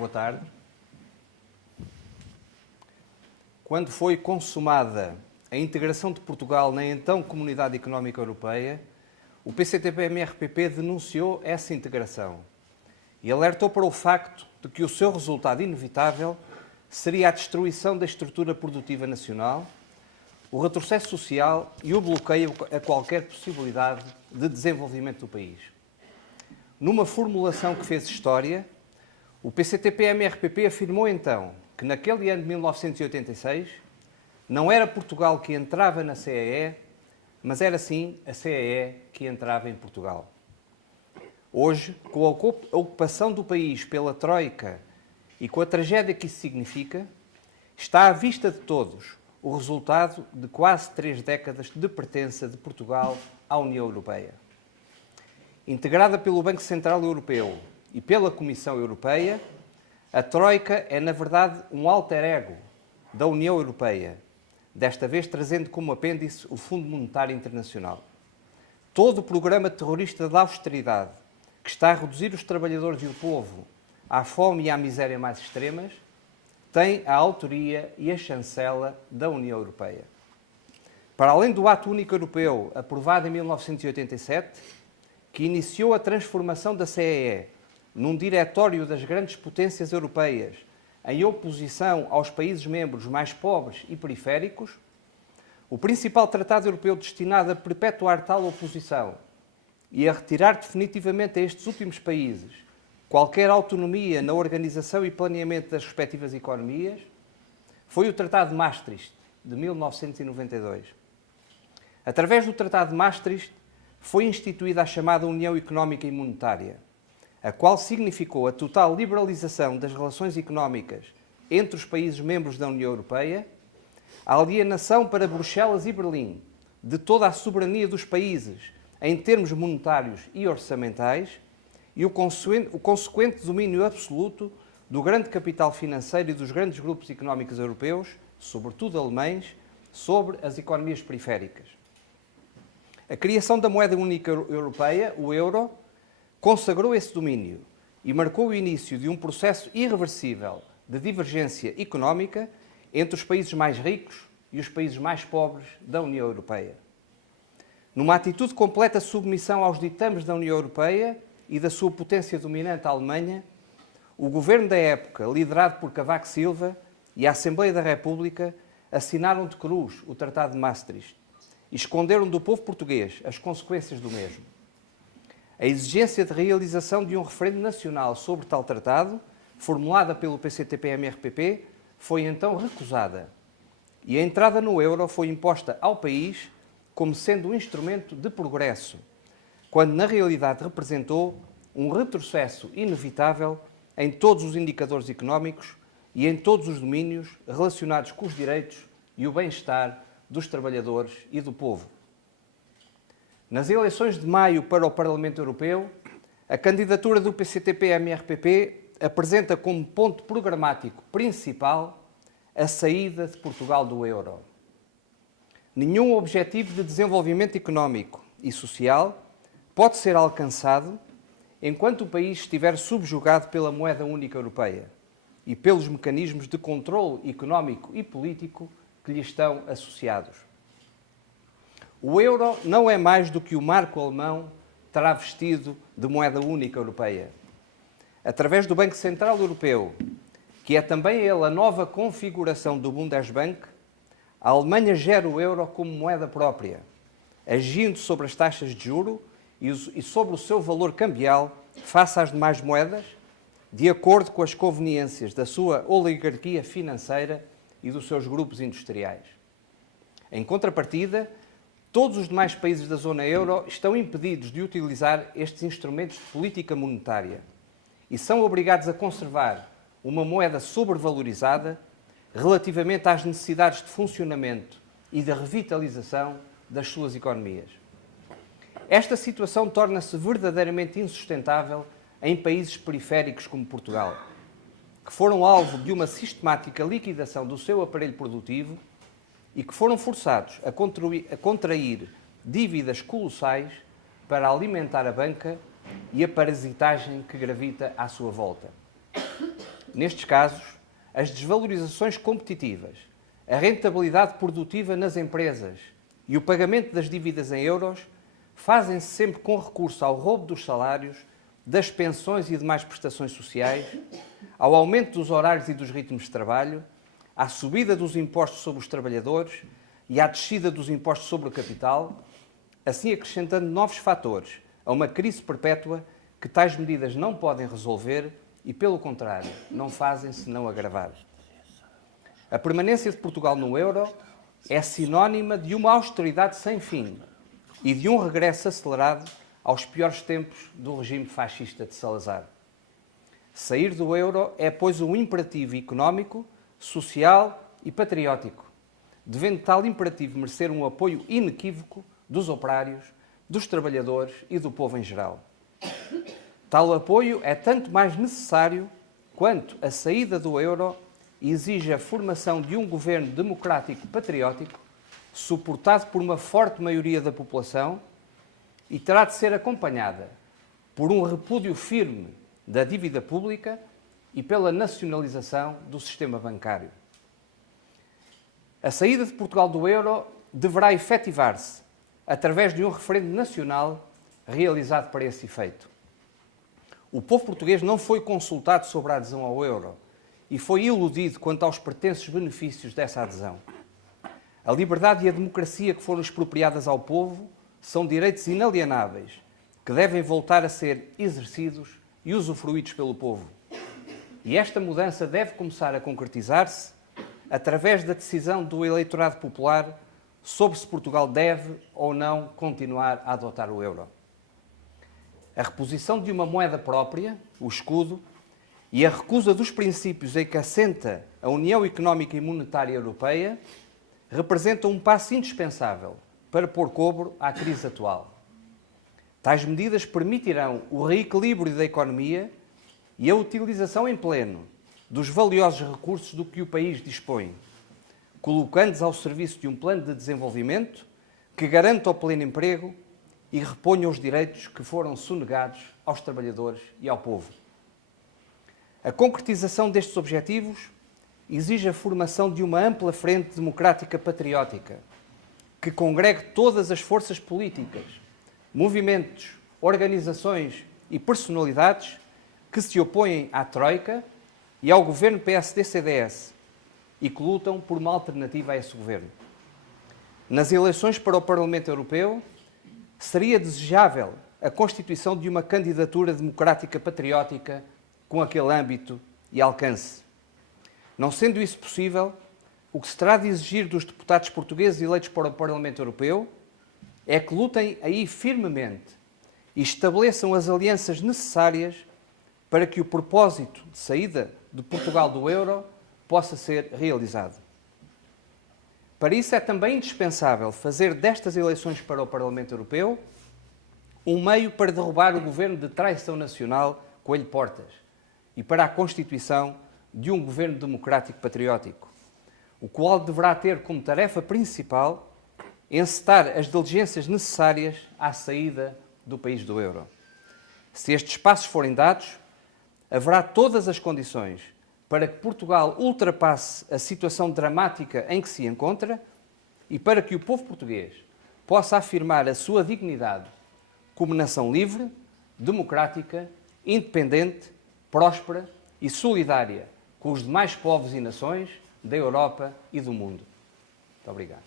Boa tarde. Quando foi consumada a integração de Portugal na então Comunidade Económica Europeia, o PCTP-MRPP denunciou essa integração e alertou para o facto de que o seu resultado inevitável seria a destruição da estrutura produtiva nacional, o retrocesso social e o bloqueio a qualquer possibilidade de desenvolvimento do país. Numa formulação que fez história, o PCTP-MRPP afirmou então que naquele ano de 1986 não era Portugal que entrava na CEE, mas era sim a CEE que entrava em Portugal. Hoje, com a ocupação do país pela Troika e com a tragédia que isso significa, está à vista de todos o resultado de quase 3 décadas de pertença de Portugal à União Europeia. Integrada pelo Banco Central Europeu e pela Comissão Europeia, a Troika é, na verdade, um alter ego da União Europeia, desta vez trazendo como apêndice o Fundo Monetário Internacional. Todo o programa terrorista da austeridade, que está a reduzir os trabalhadores e o povo à fome e à miséria mais extremas, tem a autoria e a chancela da União Europeia. Para além do Ato Único Europeu, aprovado em 1987, que iniciou a transformação da CEE num diretório das grandes potências europeias, em oposição aos países membros mais pobres e periféricos, o principal tratado europeu destinado a perpetuar tal oposição e a retirar definitivamente a estes últimos países qualquer autonomia na organização e planeamento das respectivas economias, foi o Tratado de Maastricht, de 1992. Através do Tratado de Maastricht, foi instituída a chamada União Económica e Monetária, a qual significou a total liberalização das relações económicas entre os países membros da União Europeia, a alienação para Bruxelas e Berlim de toda a soberania dos países em termos monetários e orçamentais e o consequente domínio absoluto do grande capital financeiro e dos grandes grupos económicos europeus, sobretudo alemães, sobre as economias periféricas. A criação da moeda única europeia, o euro, consagrou esse domínio e marcou o início de um processo irreversível de divergência económica entre os países mais ricos e os países mais pobres da União Europeia. Numa atitude de completa submissão aos ditames da União Europeia e da sua potência dominante, a Alemanha, o governo da época, liderado por Cavaco Silva, e a Assembleia da República assinaram de cruz o Tratado de Maastricht e esconderam do povo português as consequências do mesmo. A exigência de realização de um referendo nacional sobre tal tratado, formulada pelo PCTP-MRPP, foi então recusada e a entrada no euro foi imposta ao país como sendo um instrumento de progresso, quando na realidade representou um retrocesso inevitável em todos os indicadores económicos e em todos os domínios relacionados com os direitos e o bem-estar dos trabalhadores e do povo. Nas eleições de maio para o Parlamento Europeu, a candidatura do PCTP-MRPP apresenta como ponto programático principal a saída de Portugal do euro. Nenhum objetivo de desenvolvimento económico e social pode ser alcançado enquanto o país estiver subjugado pela moeda única europeia e pelos mecanismos de controle económico e político que lhe estão associados. O euro não é mais do que o marco alemão travestido de moeda única europeia. Através do Banco Central Europeu, que é também ele a nova configuração do Bundesbank, a Alemanha gera o euro como moeda própria, agindo sobre as taxas de juro e sobre o seu valor cambial face às demais moedas, de acordo com as conveniências da sua oligarquia financeira e dos seus grupos industriais. Em contrapartida, todos os demais países da zona euro estão impedidos de utilizar estes instrumentos de política monetária e são obrigados a conservar uma moeda sobrevalorizada relativamente às necessidades de funcionamento e de revitalização das suas economias. Esta situação torna-se verdadeiramente insustentável em países periféricos como Portugal, que foram alvo de uma sistemática liquidação do seu aparelho produtivo e que foram forçados a contrair dívidas colossais para alimentar a banca e a parasitagem que gravita à sua volta. Nestes casos, as desvalorizações competitivas, a rentabilidade produtiva nas empresas e o pagamento das dívidas em euros fazem-se sempre com recurso ao roubo dos salários, das pensões e demais prestações sociais, ao aumento dos horários e dos ritmos de trabalho, à subida dos impostos sobre os trabalhadores e à descida dos impostos sobre o capital, assim acrescentando novos fatores a uma crise perpétua que tais medidas não podem resolver e, pelo contrário, não fazem senão agravar. A permanência de Portugal no euro é sinónima de uma austeridade sem fim e de um regresso acelerado aos piores tempos do regime fascista de Salazar. Sair do euro é, pois, um imperativo económico, social e patriótico, devendo tal imperativo merecer um apoio inequívoco dos operários, dos trabalhadores e do povo em geral. Tal apoio é tanto mais necessário quanto a saída do euro exige a formação de um governo democrático patriótico, suportado por uma forte maioria da população, e terá de ser acompanhada por um repúdio firme da dívida pública e pela nacionalização do sistema bancário. A saída de Portugal do euro deverá efetivar-se através de um referendo nacional realizado para esse efeito. O povo português não foi consultado sobre a adesão ao euro e foi iludido quanto aos pretensos benefícios dessa adesão. A liberdade e a democracia que foram expropriadas ao povo são direitos inalienáveis que devem voltar a ser exercidos e usufruídos pelo povo. E esta mudança deve começar a concretizar-se através da decisão do eleitorado popular sobre se Portugal deve ou não continuar a adotar o euro. A reposição de uma moeda própria, o escudo, e a recusa dos princípios em que assenta a União Económica e Monetária Europeia representam um passo indispensável para pôr cobro à crise atual. Tais medidas permitirão o reequilíbrio da economia e a utilização em pleno dos valiosos recursos do que o país dispõe, colocando-os ao serviço de um plano de desenvolvimento que garanta o pleno emprego e reponha os direitos que foram sonegados aos trabalhadores e ao povo. A concretização destes objetivos exige a formação de uma ampla frente democrática patriótica, que congregue todas as forças políticas, movimentos, organizações e personalidades que se opõem à Troika e ao governo PSD-CDS e que lutam por uma alternativa a esse governo. Nas eleições para o Parlamento Europeu, seria desejável a constituição de uma candidatura democrática patriótica com aquele âmbito e alcance. Não sendo isso possível, o que se terá de exigir dos deputados portugueses eleitos para o Parlamento Europeu é que lutem aí firmemente e estabeleçam as alianças necessárias para que o propósito de saída de Portugal do euro possa ser realizado. Para isso é também indispensável fazer destas eleições para o Parlamento Europeu um meio para derrubar o governo de traição nacional Coelho Portas e para a constituição de um governo democrático patriótico, o qual deverá ter como tarefa principal encetar as diligências necessárias à saída do país do euro. Se estes passos forem dados, haverá todas as condições para que Portugal ultrapasse a situação dramática em que se encontra e para que o povo português possa afirmar a sua dignidade como nação livre, democrática, independente, próspera e solidária com os demais povos e nações da Europa e do mundo. Muito obrigado.